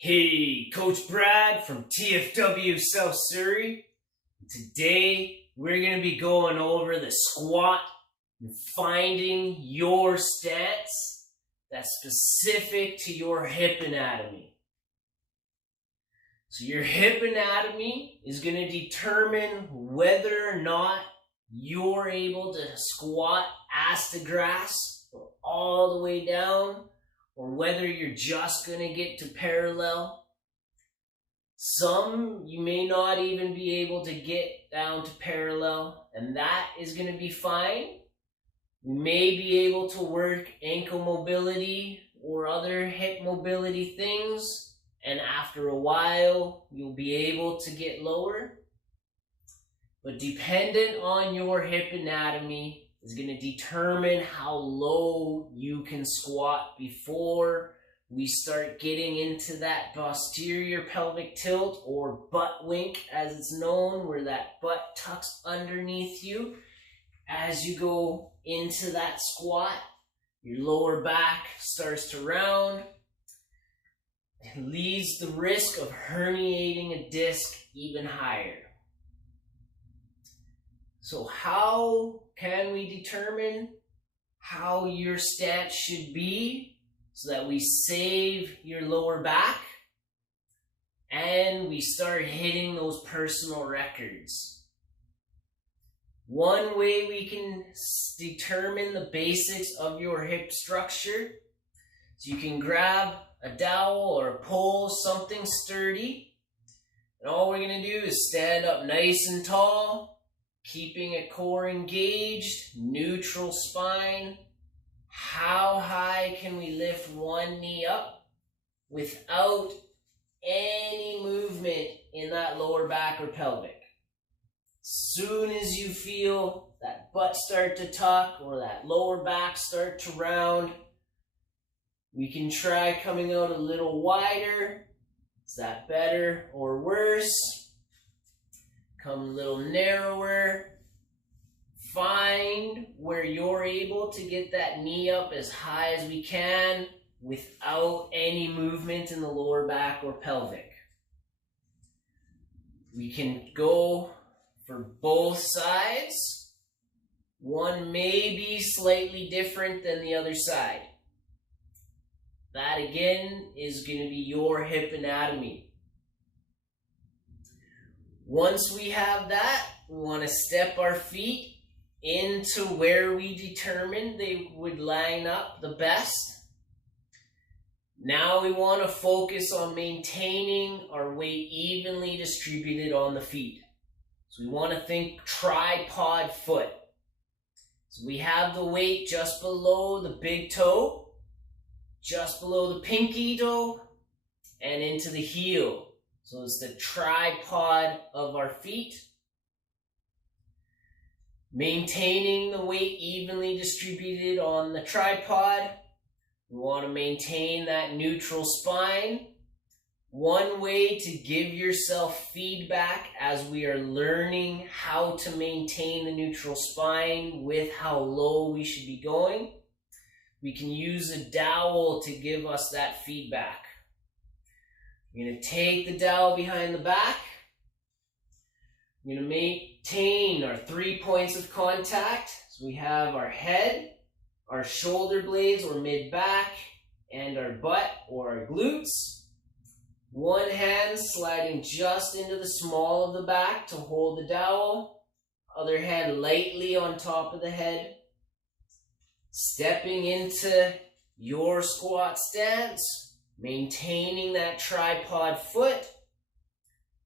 Hey, Coach Brad from TFW South Surrey. Today we're going to be going over the squat and finding your stance that's specific to your hip anatomy. So your hip anatomy is going to determine whether or not you're able to squat ass to grass or all the way down, or whether you're just going to get to parallel. Some you may not even be able to get down to parallel, and that is going to be fine. You may be able to work ankle mobility or other hip mobility things, and after a while you'll be able to get lower. But dependent on your hip anatomy is going to determine how low you can squat before we start getting into that posterior pelvic tilt, or butt wink as it's known, where that butt tucks underneath you. As you go into that squat, your lower back starts to round. It leads the risk of herniating a disc even higher. So how can we determine how your stance should be so that we save your lower back and we start hitting those personal records? One way we can determine the basics of your hip structure is you can grab a dowel or a pole, something sturdy, and all we're going to do is stand up nice and tall, keeping a core engaged, neutral spine. How high can we lift one knee up without any movement in that lower back or pelvic? Soon as you feel that butt start to tuck or that lower back start to round, we can try coming out a little wider. Is that better or worse? Come a little narrower. Find where you're able to get that knee up as high as we can without any movement in the lower back or pelvic. We can go for both sides. One may be slightly different than the other side. That again is going to be your hip anatomy. Once we have that, we want to step our feet into where we determined they would line up the best. Now we want to focus on maintaining our weight evenly distributed on the feet. So we want to think tripod foot. So we have the weight just below the big toe, just below the pinky toe, and into the heel. So it's the tripod of our feet. Maintaining the weight evenly distributed on the tripod. We want to maintain that neutral spine. One way to give yourself feedback as we are learning how to maintain the neutral spine with how low we should be going, we can use a dowel to give us that feedback. We're going to take the dowel behind the back. We're going to maintain our 3 points of contact. So we have our head, our shoulder blades or mid-back, and our butt or our glutes. One hand sliding just into the small of the back to hold the dowel. Other hand lightly on top of the head. Stepping into your squat stance. Maintaining that tripod foot.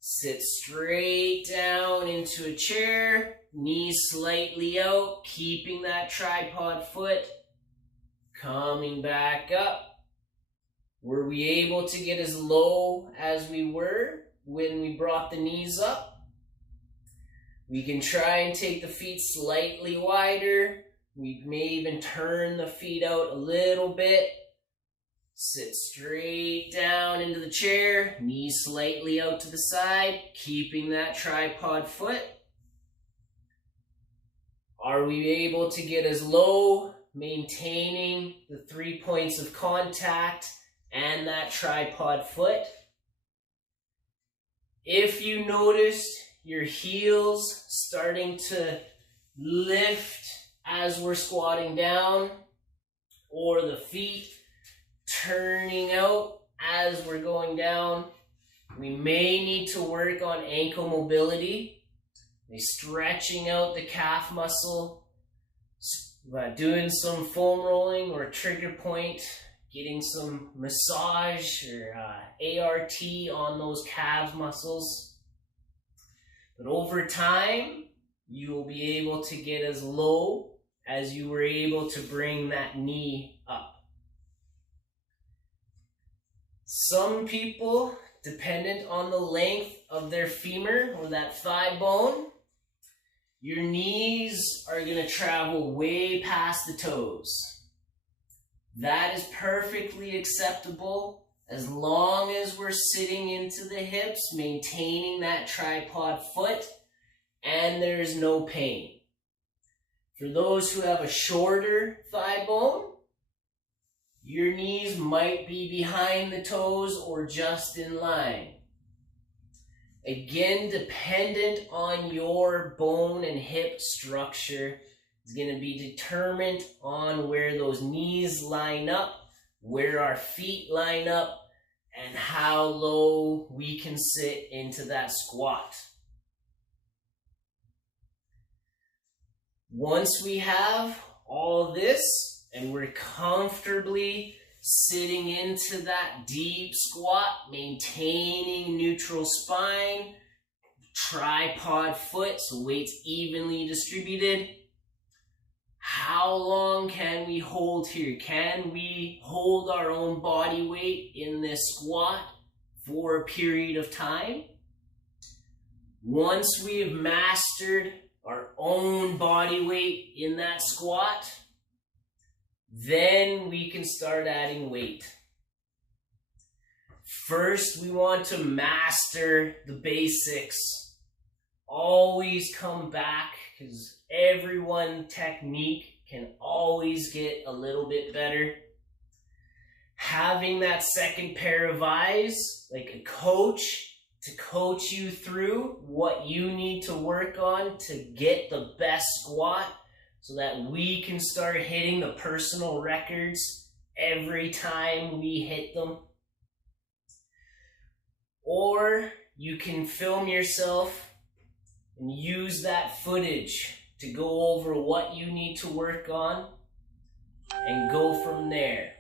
Sit straight down into a chair, knees slightly out, keeping that tripod foot. Coming back up. Were we able to get as low as we were when we brought the knees up? We can try and take the feet slightly wider. We may even turn the feet out a little bit. Sit straight down into the chair, knees slightly out to the side, keeping that tripod foot. Are we able to get as low, maintaining the 3 points of contact and that tripod foot? If you noticed your heels starting to lift as we're squatting down, or the feet turning out as we're going down, we may need to work on ankle mobility, stretching out the calf muscle, doing some foam rolling or trigger point, getting some massage or ART on those calf muscles. But over time, you will be able to get as low as you were able to bring that knee up. Some people, dependent on the length of their femur or that thigh bone, your knees are going to travel way past the toes. That is perfectly acceptable as long as we're sitting into the hips, maintaining that tripod foot, and there's no pain. For those who have a shorter thigh bone, your knees might be behind the toes or just in line. Again, dependent on your bone and hip structure, is going to be determined on where those knees line up, where our feet line up, and how low we can sit into that squat. Once we have all this and we're comfortably sitting into that deep squat, maintaining neutral spine, tripod foot, so weight's evenly distributed, how long can we hold here? Can we hold our own body weight in this squat for a period of time? Once we have mastered our own body weight in that squat, then we can start adding weight. First, we want to master the basics. Always come back, because everyone technique can always get a little bit better. Having that second pair of eyes, like a coach, to coach you through what you need to work on to get the best squat, so that we can start hitting the personal records every time we hit them. Or you can film yourself and use that footage to go over what you need to work on and go from there.